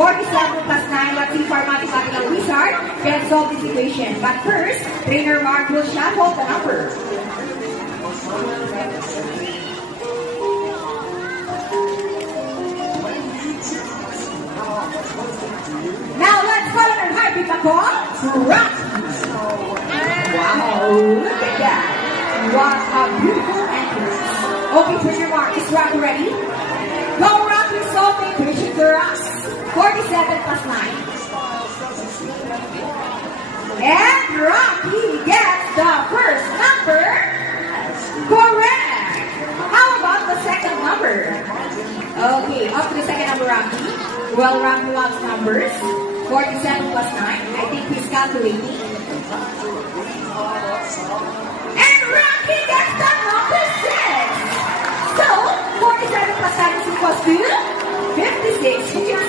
47 plus 9. Let's see if our mathematical wizard can solve this equation. But first, Trainer Mark will shuffle the numbers. Now let's call on our hybrid call, Rocky. Wow, look at that. What a beautiful entrance. Okay, Trainer Mark, is Rocky ready? Go, Rocky, solve the equation for us. 47 plus 9. And Rocky gets the first number correct. How about the second number? Okay, up to the second number, Rocky. Well, Rocky loves numbers. 47 plus 9. I think he's calculating. And Rocky gets the number 6. So, 47 plus 9 is equals to 56.